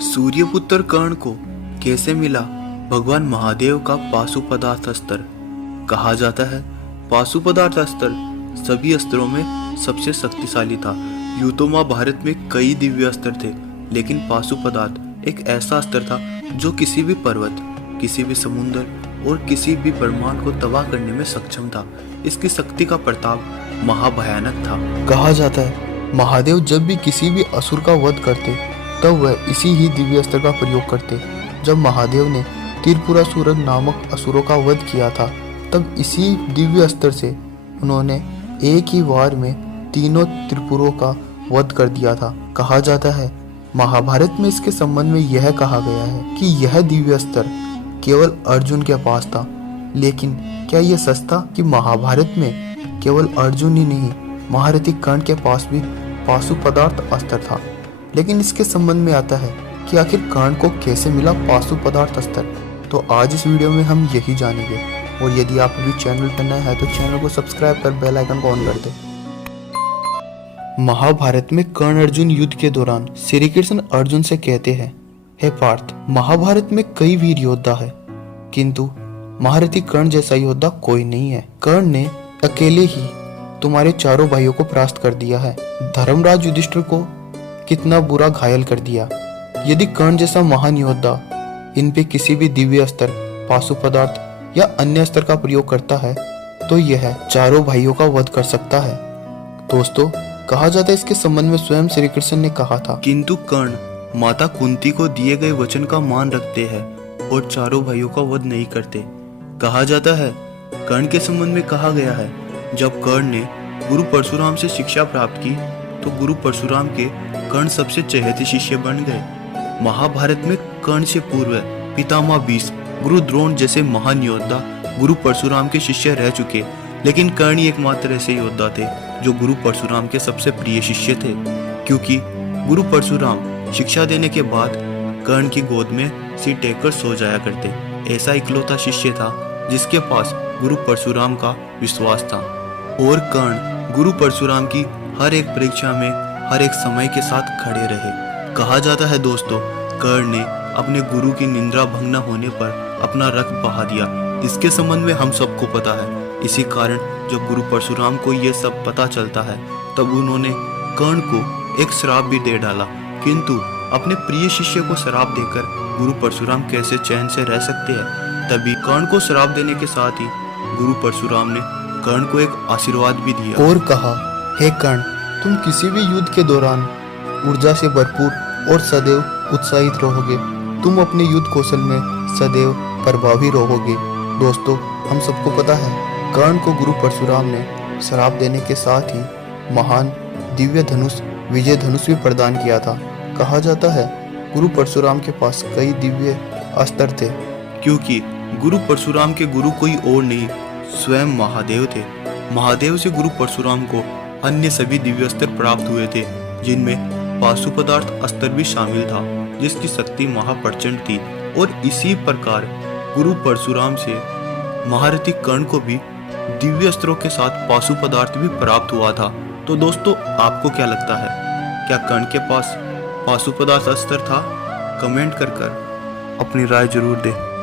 सूर्यपुत्र कर्ण को कैसे मिला भगवान महादेव का पाशुपदार्थ अस्त्र। कहा जाता है पाशुपदार्थ अस्त्र सभी अस्त्रों में सबसे शक्तिशाली था। यूं तो महाभारत में कई दिव्य अस्त्र थे, लेकिन पाशुपदार्थ एक ऐसा अस्त्र था जो किसी भी पर्वत, किसी भी समुद्र और किसी भी ब्रह्मांड को तबाह करने में सक्षम था। इसकी शक्ति का प्रताप महाभयानक था। कहा जाता है महादेव जब भी किसी भी असुर का वध करते तब वह इसी ही दिव्य अस्त्र का प्रयोग करते। जब महादेव ने त्रिपुरासुर नामक असुरों का वध किया था तब इसी दिव्य अस्त्र से उन्होंने एक ही वार में तीनों त्रिपुरों का वध कर दिया था। कहा जाता है महाभारत में इसके संबंध में यह कहा गया है कि यह दिव्य अस्त्र केवल अर्जुन के पास था। लेकिन क्या यह सच था कि महाभारत में केवल अर्जुन ही नहीं, महारथी कर्ण के पास भी पाशुपदार्थ अस्त्र था। लेकिन इसके संबंध में आता है कि आखिर कर्ण को कैसे मिला पाशुपदार्थ अस्त्र। तो आज इस वीडियो में हम यही जानेंगे। और यदि आप अभी चैनल पर नए हैं तो चैनल को सब्सक्राइब कर बेल आइकन को ऑन कर दें। महाभारत में कर्ण अर्जुन युद्ध के दौरान श्री कृष्ण अर्जुन से कहते हैं, हे पार्थ, महाभारत में कई वीर योद्धा है, किंतु महारथी कर्ण जैसा योद्धा कोई नहीं है। कर्ण ने अकेले ही तुम्हारे चारों भाइयों को परास्त कर दिया है। धर्मराज युधिष्ठिर को कितना बुरा घायल कर दिया। यदि कर्ण जैसा महान योद्धा इन पे किसी भी दिव्य अस्त्र, पाशुपदार्थ या अन्य अस्त्र का प्रयोग करता है तो यह चारों भाइयों का वध कर सकता है। दोस्तों, कहा जाता है इसके संबंध में स्वयं श्री कृष्ण ने कहा था, किंतु कर्ण माता कुंती को दिए गए वचन का मान रखते हैं और चारों भाइयों का वध नहीं करते। कहा जाता है कर्ण के संबंध में कहा गया है, जब कर्ण ने गुरु परशुराम से शिक्षा प्राप्त की तो गुरु परशुराम के कर्ण सबसे चहेते शिष्य बन गए। महाभारत में कर्ण से पूर्व पितामह भीष्म, गुरु द्रोण जैसे महान योद्धा गुरु परशुराम के शिष्य रह चुके, लेकिन कर्ण ही एकमात्र ऐसे योद्धा थे जो गुरु परशुराम के सबसे प्रिय शिष्य थे, क्योंकि गुरु परशुराम शिक्षा देने के बाद कर्ण की गोद में सिर टेक कर सो जाया करते। ऐसा इकलौता शिष्य था जिसके पास गुरु परशुराम का विश्वास था। और कर्ण गुरु परशुराम की हर एक परीक्षा में हर एक समय के साथ खड़े रहे। कहा जाता है दोस्तों, कर्ण ने अपने गुरु की निंद्रा भंग न होने पर अपना रक्त बहा दिया। इसके संबंध में हम सबको पता है। इसी कारण जब गुरु परशुराम को यह सब पता चलता है तब उन्होंने कर्ण को एक श्राप भी दे डाला। किंतु अपने प्रिय शिष्य को श्राप देकर गुरु परशुराम कैसे चैन से रह सकते हैं। तभी कर्ण को श्राप देने के साथ ही गुरु परशुराम ने कर्ण को एक आशीर्वाद भी दिया और कहा, हे कर्ण, तुम किसी भी युद्ध के दौरान ऊर्जा से भरपूर और सदैव उत्साहित रहोगे। तुम अपने युद्ध कौशल में सदैव प्रभावी रहोगे। दोस्तों, हम सबको पता है कर्ण को गुरु परशुराम ने श्राप देने के साथ ही महान दिव्य धनुष विजय धनुष भी प्रदान किया था। कहा जाता है गुरु परशुराम के पास कई दिव्य अस्त्र थे, क्योंकि गुरु परशुराम के गुरु कोई और नहीं, स्वयं महादेव थे। महादेव से गुरु परशुराम को अन्य सभी दिव्य अस्त्र प्राप्त हुए थे, जिनमें पाशुपदार्थ अस्त्र भी शामिल था, जिसकी शक्ति महाप्रचंड थी। और इसी प्रकार गुरु परशुराम से महारथी कर्ण को भी दिव्य अस्त्रों के साथ पाशुपदार्थ भी प्राप्त हुआ था। तो दोस्तों, आपको क्या लगता है, क्या कर्ण के पास पाशुपदार्थ अस्त्र था? कमेंट कर अपनी राय जरूर दें।